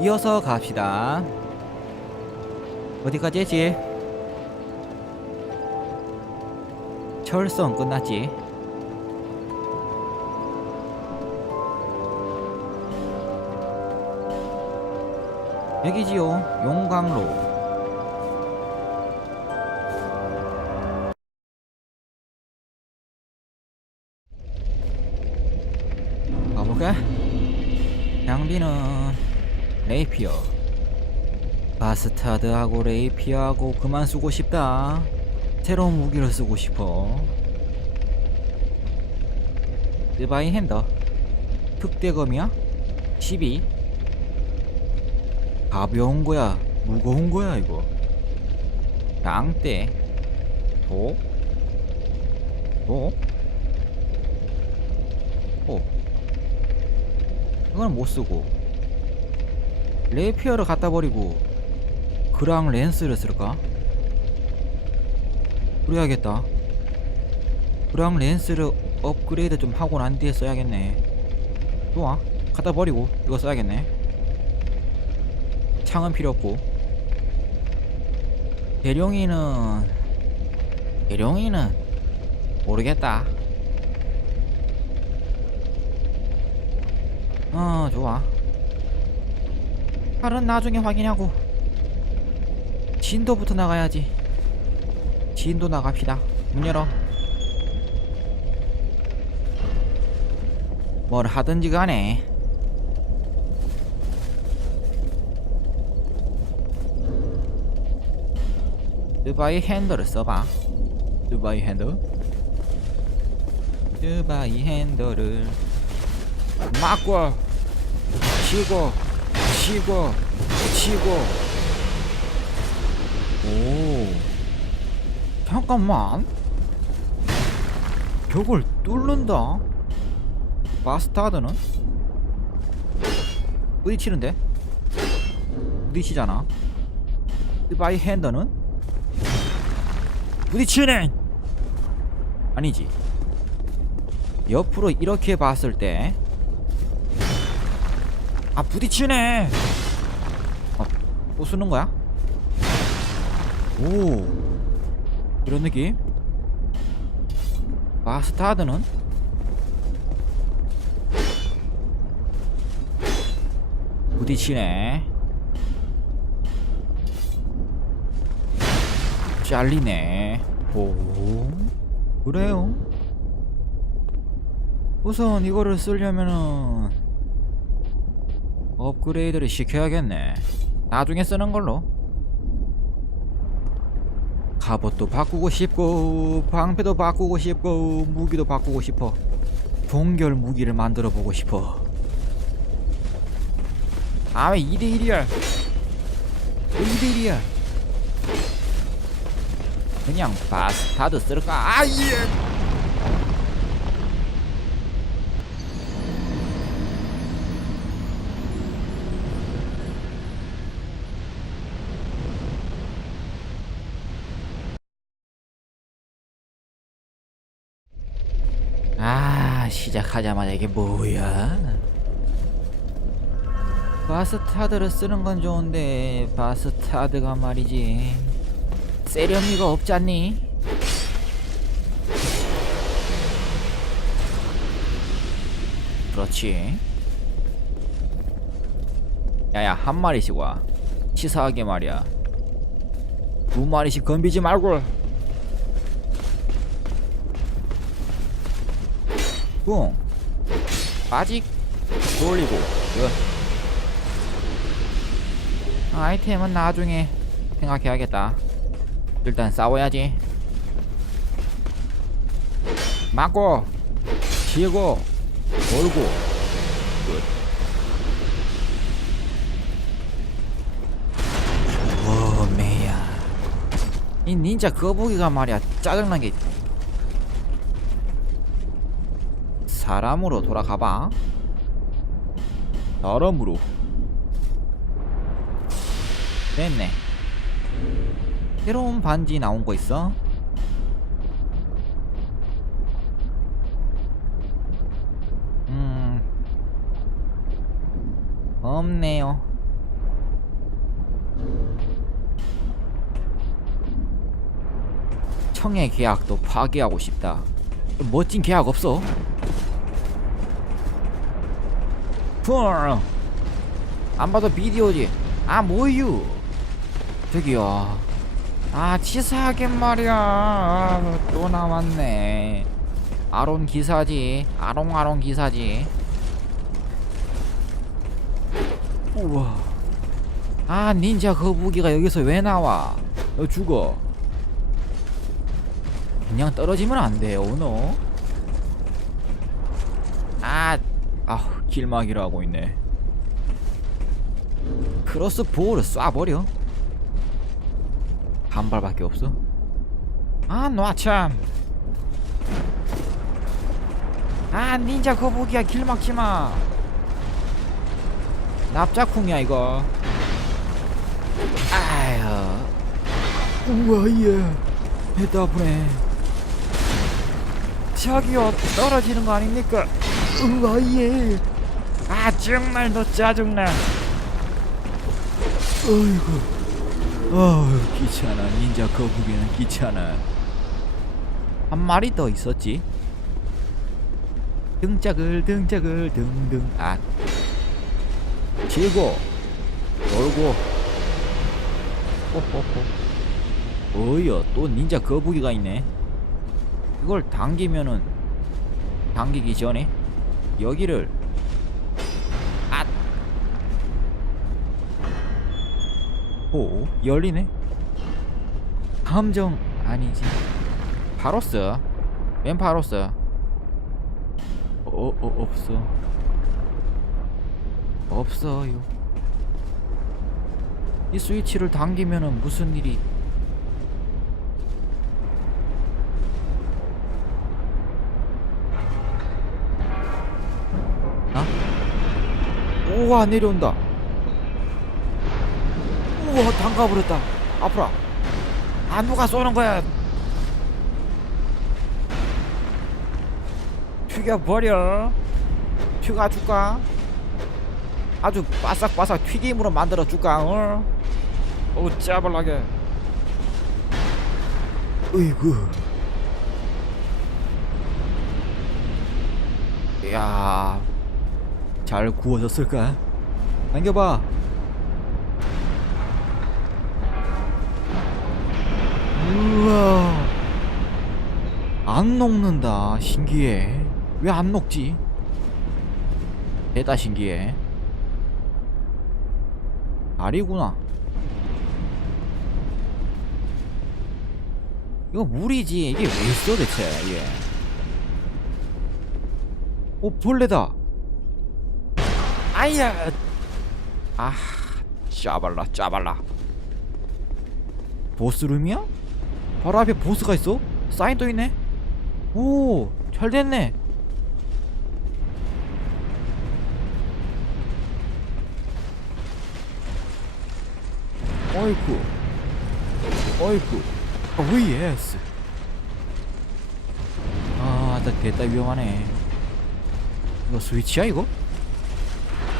이어서 갑시다. 어디까지 했지? 철선 끝났지? 여기지요. 용광로. 피어 바스타드 하고 레이피어하고 그만 쓰고 싶다. 새로운 무기를 쓰고 싶어. 드바이 핸더. 특대검이야? 12 가벼운 거야. 무거운 거야 이거. 장대 도? 도? 오 이건 못 쓰고 레이피어를 갖다 버리고 그랑 랜스를 쓸까? 그래야겠다. 그랑 랜스를 업그레이드 좀 하고 난 뒤에 써야겠네. 좋아 갖다 버리고 이거 써야겠네. 창은 필요 없고. 대룡이는 대룡이는 모르겠다. 어 좋아 팔은 나중에 확인하고 진도부터 나가야지. 진도 나갑시다. 문 열어. 뭘 하든지 간에. 두바이 핸들을 써봐. 두바이 핸들? 두바이 핸들을 막고 치고 치고 치고. 오. 잠깐만. 벽을 뚫는다? 바스타드는? 부딪히는데? 부딪히잖아. 스바이 핸더는? 부딪히네? 아니지. 옆으로 이렇게 봤을 때 아 부딪히네. 어, 또 쓰는 거야? 오. 이런 느낌? 마스타드는? 부딪히네. 잘리네. 오. 그래요? 우선 이거를 쓰려면은 업그레이드를 시켜야겠네. 나중에 쓰는 걸로. 갑옷도 바꾸고 싶고 방패도 바꾸고 싶고 무기도 바꾸고 싶어. 동결 무기를 만들어 보고 싶어. 아왜 2대1이야? 왜 2대1이야? 그냥 바스타드 쓸까? 아예 아 시작하자마자 이게 뭐야? 바스타드를 쓰는 건 좋은데 바스타드가 말이지. 세련미가 없잖니? 그렇지. 야야 한 마리씩 와. 치사하게 말이야. 두 마리씩 건비지 말고 뿡 빠직 돌리고 끝 아이템은 나중에 생각해야겠다. 일단 싸워야지. 맞고 치고 돌고. 끝 워메야. 이 닌자 거북이가 말이야. 짜증난 게 사람으로 돌아가봐. 사람으로. 됐네. 새로운 반지 나온 거 있어? 음. 없네요. 청의 계약도 파기하고 싶다. 멋진 계약 없어? 푸. 안 봐도 비디오지. 아 뭐유? 저기요. 아 치사하게 말이야. 아, 또 나왔네. 아론 기사지. 아롱아롱 기사지. 우와. 아 닌자 거북이가 여기서 왜 나와? 너 죽어. 그냥 떨어지면 안 돼요, 너. 아, 아, 길막이라 하고 있네. 크로스 보우를 쏴버려. 한 발밖에 없어. 아, 놔참. 아, 닌자 거북이야, 길 막지 마. 납작쿵이야, 이거. 아유. 우와, 예. 배도 아프네. 저기요, 떨어지는 거 아닙니까? 우와, 예. 아, 정말 너 짜증나. 어이구. 어휴, 귀찮아. 닌자 거북이는 귀찮아. 한 마리 더 있었지? 등짝을, 등짝을, 등등, 아. 치고, 돌고, 호호호. 어이야, 또 닌자 거북이가 있네. 이걸 당기면은 당기기 전에 여기를 오, 열리네. 함정 아니지. 바로스. 웬 바로스? 어, 어 없어. 없어요. 이 스위치를 당기면은 무슨 일이 아? 우와 내려온다 우와 담가버렸다. 앞으로 아 누가 쏘는 거야. 튀겨버려. 튀겨줄까? 아주 바삭바삭 튀김으로 만들어줄까 어? 어우 짜발나게. 으이구. 이야 잘 구워졌을까? 당겨봐 우와. 안 녹는다 신기해. 왜 안 녹지? 대다 신기해. 알이구나. 이거 물이지. 이게 왜 있어 대체? 이게. 오 벌레다. 아야. 아 짜발라 짜발라. 보스룸이야? 바로 앞에 보스가 있어? 사인 또 있네? 오 잘 됐네. 어이쿠. 어이쿠. 오 예스 아 나 됐다 위험하네. 이거 스위치야 이거?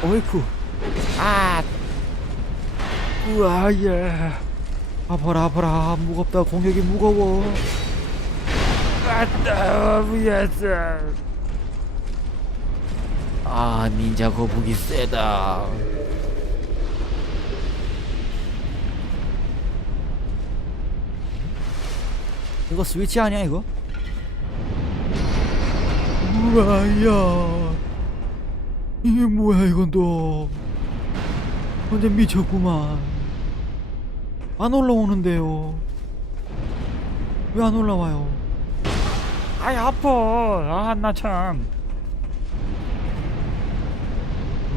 어이쿠. 아! 우와 예 아파라 아파라. 무겁다. 공격이 무거워. 아따 예스 아 닌자 거북이 세다. 이거 스위치 아니야 이거? 우와야? 이게 뭐야 이건 또? 완전 미쳤구만 안 올라오는데요. 왜 안 올라와요? 아이 아파. 아나참.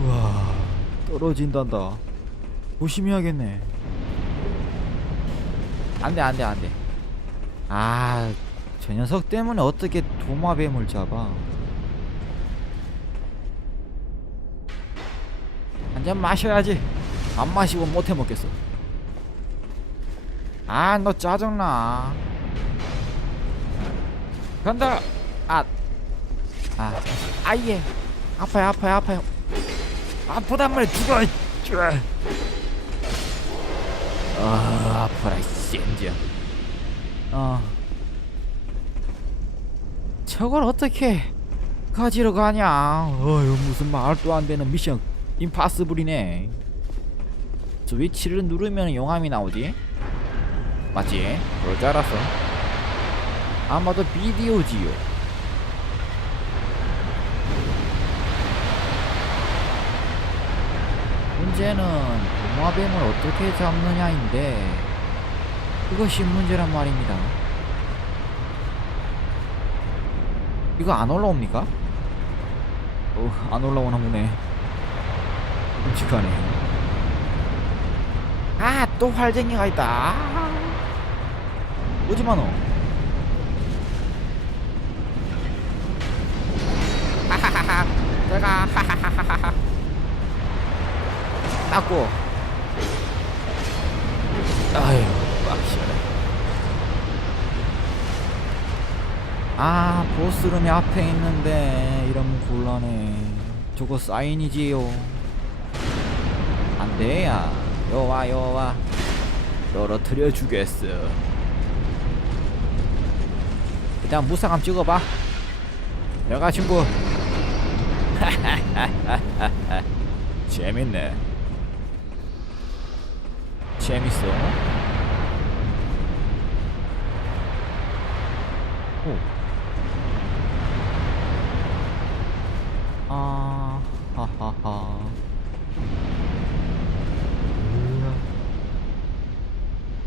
우와 떨어진단다. 조심해야겠네. 안돼 안돼 안돼. 아, 저 녀석 때문에 어떻게 도마뱀을 잡아? 한 잔 마셔야지. 안 마시고 못해 먹겠어. 아, 너 짜증나. 간다. 아, 아, 아예. 아파요, 아파요, 아파요. 아프단 말이야, 죽어. 아, 아파라, 이 센지야. 어 저걸 어떻게 가지러 가냐 어휴 무슨 말도 안 되는 미션 임파서블이네 스위치를 누르면 용암이 나오지 맞지? 그럴 줄 알았어. 아마도 비디오지요. 문제는 도마뱀을 어떻게 잡느냐인데 그것이 문제란 말입니다. 이거 안 올라옵니까? 어, 안 올라오나 보네. 끔찍하네. 아또 활쟁이가 있다 오지마 너 하하하하. 내가 하하하하하 닦고. 아유 막 시원해 아 보스룸이 앞에 있는데 이러면 곤란해. 저거 사인이지요. 안돼야. 요와 요와. 떨어뜨려 주겠어 일단 무쌍함 찍어봐 내가 친구 재밌네 재밌어 오. 아, 하하하. 으아.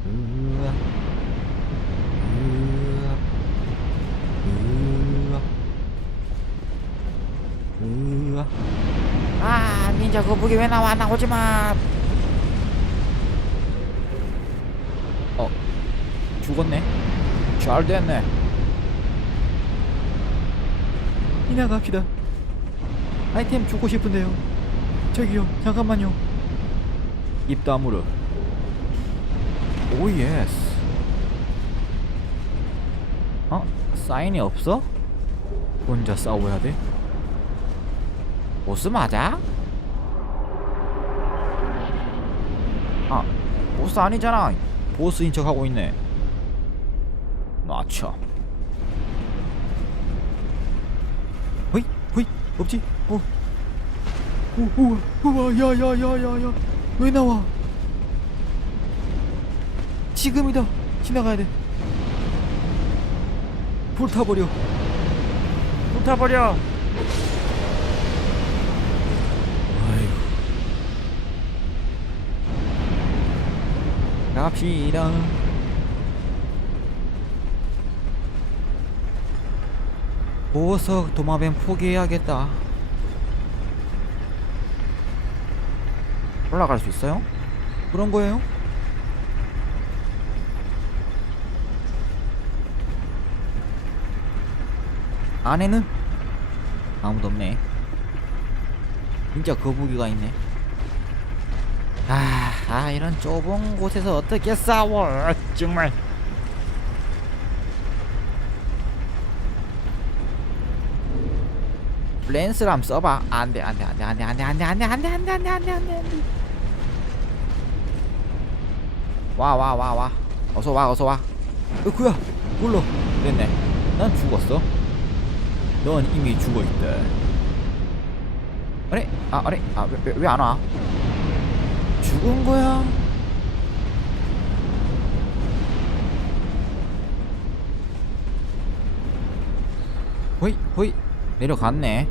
으아. 으아. 으아. 으아. 아, 닌자 거북이 왜 나와? 나오지 마. 어, 죽었네. 잘 됐네. 이나 갑시다. 아이템 주고 싶은데요. 저기요, 잠깐만요. 입 다물어. 오 예스. 어? 사인이 없어? 혼자 싸워야 돼? 보스 맞아? 아, 보스 아니잖아. 보스인 척 하고 있네. 나참. 허이, 허이, 없지? 어. 오, 우와, 우와, 야, 야, 야, 야, 야. 왜 나와? 지금이다. 지나가야 돼. 불타버려. 불타버려. 아이고. 갑시다. 보석 도마뱀 포기해야겠다. 올라갈 수 있어요? 그런 거예요? 안에는 아무도 없네. 진짜 거북이가 있네. 아, 아 이런 좁은 곳에서 어떻게 싸워? 정말. 한번 써봐. 안돼, 안돼, 안돼, 안돼, 안돼, 안돼, 안돼, 안돼, 안돼, 안돼, 안돼, 안돼, 안돼. 와, 와, 와, 와. 어서 와, 어서 와. 어구야, 물러. 됐네. 난 죽었어. 넌 이미 죽어 있다. 아래, 아, 아래, 아, 왜안 와? 죽은 거야? 호이, 호이, 내려갔네.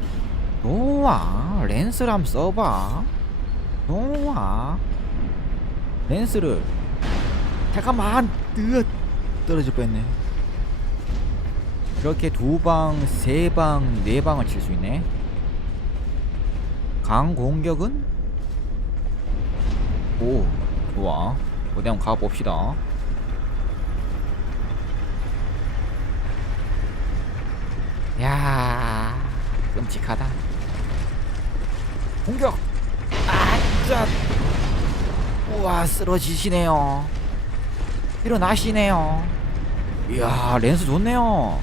좋아, 렌스를 한번 써봐. 좋아. 렌스를. 잠깐만, 뜨 떨어질 뻔했네. 이렇게 두 방, 세 방, 네 방을 칠 수 있네. 강 공격은? 오, 좋아. 어디 한번 가봅시다. 야, 끔찍하다. 공격! 아, 짜! 우와, 쓰러지시네요. 일어나시네요. 이야, 렌스 좋네요.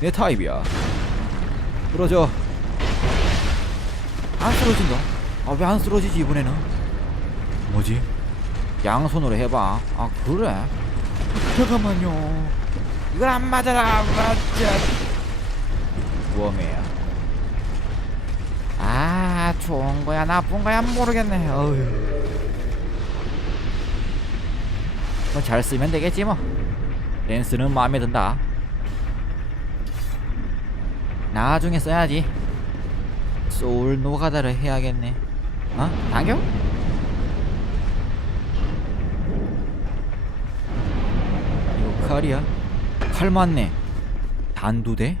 내 타입이야. 쓰러져. 안 쓰러진다. 아, 왜 안 쓰러지지, 이번에는? 뭐지? 양손으로 해봐. 아, 그래? 잠깐만요. 이걸 안 맞아라, 안 맞아. 웜이에요 아 좋은 거야 나쁜 거야 모르겠네 어휴 뭐잘 쓰면 되겠지 뭐 렌스는 마음에 든다 나중에 써야지 소울 노가다를 해야겠네 어? 당겨? 이거 칼이야? 칼 맞네. 단두대?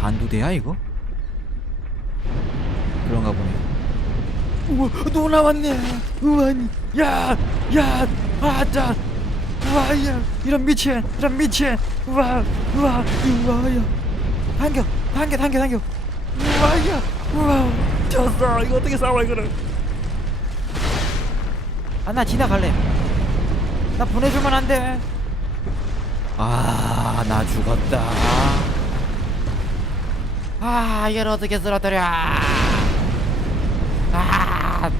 단두대야 이거? 그런가 보네. 우와 또 나왔네. 우와 야 야 아짜 와야 이런 미친 이런 미친 우와 우와 우와 야. 당겨 당겨 당겨 당겨. 우와 야 우와 졌어. 이거 어떻게 싸워 이거를? 아 나 지나갈래 나 보내주면 안 돼 아 나 죽었다. 아 이걸 어떻게 쓰러뜨려. 아.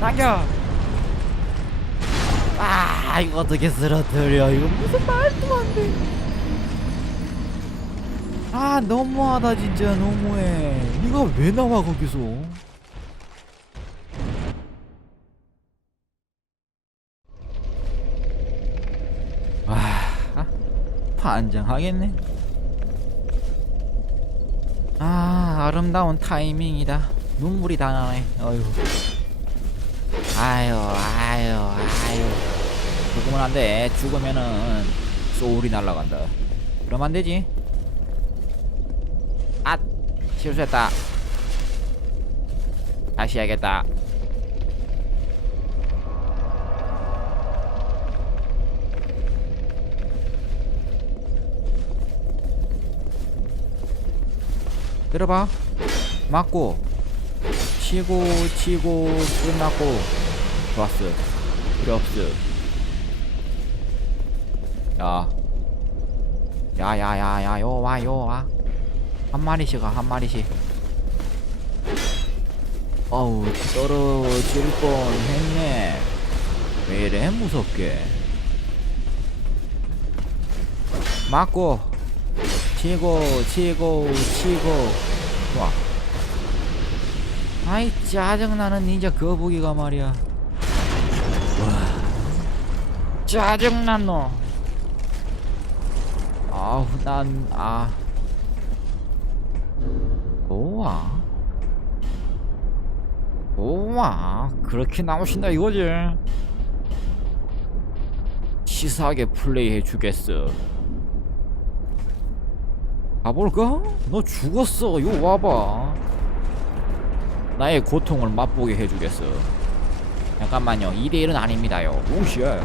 당겨. 아 이거 어떻게 쓰러뜨려. 이거 무슨 말도 안 돼. 아 너무하다 진짜. 너무해. 네가 왜 나와 거기서 반장하겠네. 아 아름다운 타이밍이다. 눈물이 다 나네. 어휴. 아유 아유 아유. 죽으면 안돼. 죽으면은 소울이 날라간다. 그럼 안되지. 아 실수했다. 다시 해야겠다 들어봐. 맞고. 치고 치고 끝났고. 좋았어 필요 없어 야. 야야야야 요와 요와. 한 마리씩 가한 마리씩. 어우 떨어질 뻔했네. 왜 이래 무섭게. 맞고 치고 치고 치고. 좋아 아이 짜증나는 닌자 거북이가 말이야. 와. 짜증난 너 아우 난아. 좋아 좋아 그렇게 나오신다 이거지? 치사하게 플레이해 주겠어 가볼까? 너 죽었어. 요 와봐. 나의 고통을 맛보게 해주겠어. 잠깐만요. 2대1은 아닙니다요. 오시야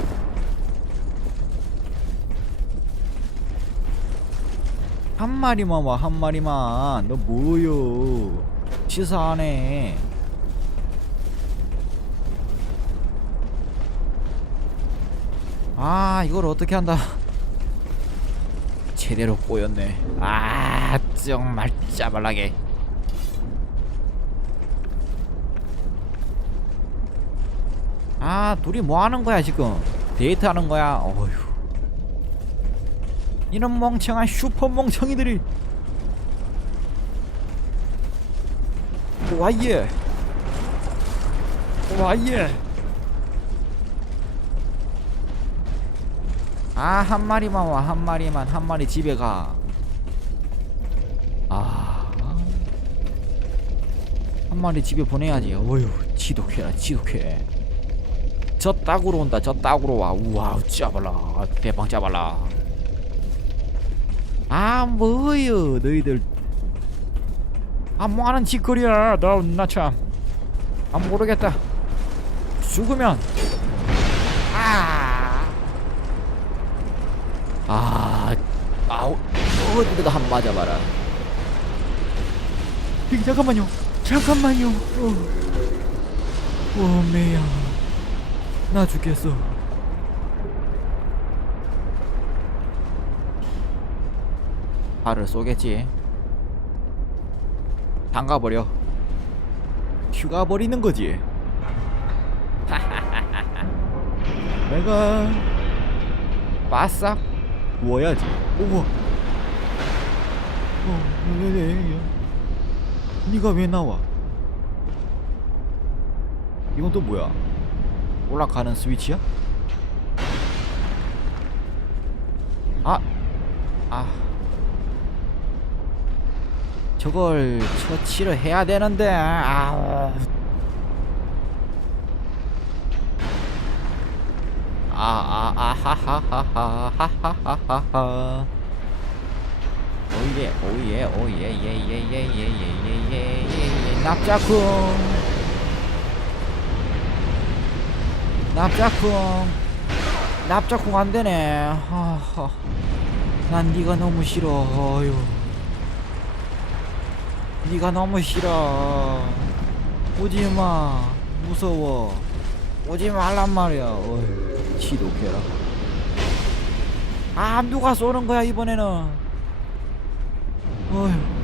한 마리만 와 한 마리만. 너 뭐요? 치사하네. 아 이걸 어떻게 한다 제대로 꼬였네. 아 정말 짜발하게. 아 둘이 뭐 하는 거야 지금? 데이트 하는 거야? 어휴. 이런 멍청한 슈퍼 멍청이들이. 와예 와예 아 한 마리만 와 한 마리만 한 마리 집에 가 아. 한 마리 집에 보내야지. 어휴, 지독해라, 지독해. 저 땅으로 온다, 저 땅으로 와. 우와, 짜발라. 대방 짜발라. 아, 뭐요, 너희들. 아, 뭐 하는 짓거리야. 너, 나 참. 아, 모르겠다. 죽으면. 아. 아, 아우, 어디다 한 맞아봐라. 빙 잠깐만요. 잠깐만요. 어. 워메야. 나 죽겠어. 발을 쏘겠지. 담가버려. 튀가 버리는 거지. 내가 바싹 구워야지 우와 어, 예, 예, 예. 니가 왜 나와 이건 또 뭐야 올라가는 스위치야? 아, 아, 저걸 처치를 해야 되는데. 아, 아, 아, 하하하하, 하하하하하. 오예, 오예, 오예, 예, 예, 예, 예, 예, 예, 예, 예, 예, 납작쿵. 납작쿵. 납작쿵 안 되네. 하하. 난 네가 너무 싫어. 어휴. 네가 너무 싫어. 오지 마. 무서워. 오지 말란 말이야. 어휴. 지독해라. 아 누가 쏘는 거야 이번에는. 哎呦！